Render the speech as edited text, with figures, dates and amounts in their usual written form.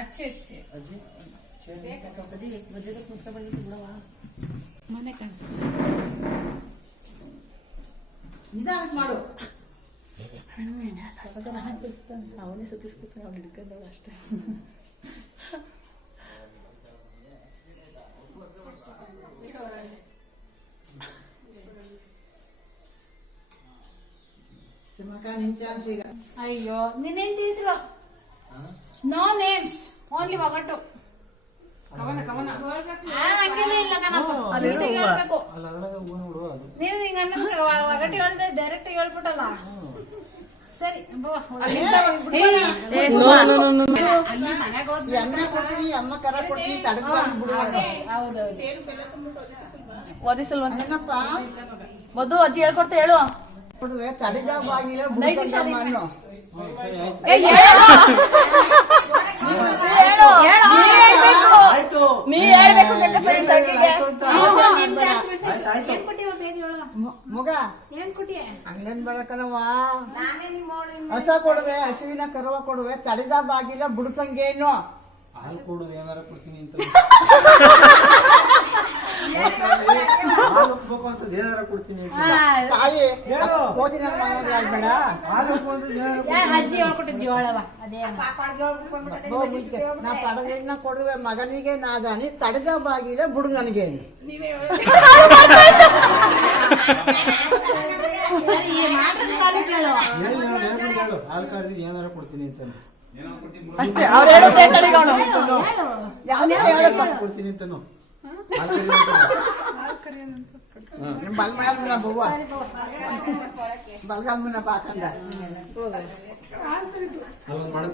अच्छे अच्छे ಮನೆ ನಿಧಾನಕ್ಕೆ ಮಾಡು. ಅವನೇ ಸತ್ತಿಸ್ಬಿಡ್ತಾನೆ ಅವ್ನು ಹಿಡ್ಕೊಂಡವಳು ಅಷ್ಟೇ. ಅಯ್ಯೋ ನಿನ್ನೇನ್ ಹೆಸರು? ನೋ ನೇಮ್ಸ್, ಓನ್ಲಿ ಒಗಟು. ಹಂಗೇನೇ ಇಲ್ಲ ಕಣಪ್ಪ, ನೀಟಾಗಿ ಹೇಳ್ಬೇಕು. ನೀವು ಹಿಂಗ ಒಗಟು ಹೇಳ್ದೆ ಡೈರೆಕ್ಟ್ ಹೇಳ್ಬಿಟ್ಟಲ್ಲ. ಸರಿ ಅನ್ನ ಕೊಡ್ತೀನಿ, ಅಮ್ಮ ಕರ ಕೊಡ್ತೀನಿ, ತಡವಾಗಿ ಬಿಡುವ. ಓದಿಸಲ್ವಪ್ಪ ಮಧು ಅಜ್ಜಿ ಹೇಳ್ಕೊಡ್ತಾ ಹೇಳು. ಕೊಡುವೆ ತಡೆದ ಬಾಗಿಲ ನೀ ಹೇಳ್ಬೇಕು ಮಗ ಹಂಗೇನ್ ಬೆಳಕನವ. ಹಸ ಕೊಡುವೆ, ಹಸುವಿನ ಕರವ ಕೊಡುವೆ, ತಡೆದ ಬಾಗಿಲ ಬುಡುತ್ತಂಗೇನು. ಹಾಲು ಕೊಡುದು ಏನಾರ ಕೊಡ್ತೀನಿ ಅಂತ ಏನಾರ ಕೊಡ್ತೀನಿ ತಾಯಿ ಕೋತಿನ ಬೇಡ. ಅಜ್ಜಿ ಹೇಳ್ಕೊಟ್ಟಿದ್ವಿ ಹೇಳವ. ಅದೇ ನಾ ಪಡಗನ್ನ ಕೊಡುವೆ ಮಗನಿಗೆ ನಾದಾನಿ, ತಡೆದ ಬಾಗಿಲ ಬುಡುಗನಿಗೆ. ಹಾಲು ಕಾಡಿದ್ ಏನಾರ ಕೊಡ್ತೀನಿ ಅಂತ ಅಷ್ಟೇ ಅವ್ರು ಹೇಳುತ್ತೆ ಕೊಡ್ತೀನಿ ಅಂತನು. ಬಲ್ಗಾಲ್ಮನ ಬವ್ವ ಬಲ್ಗಾಲ್ಮನ ಬಾಕಂದ ಅಲ್ಲೊಂದು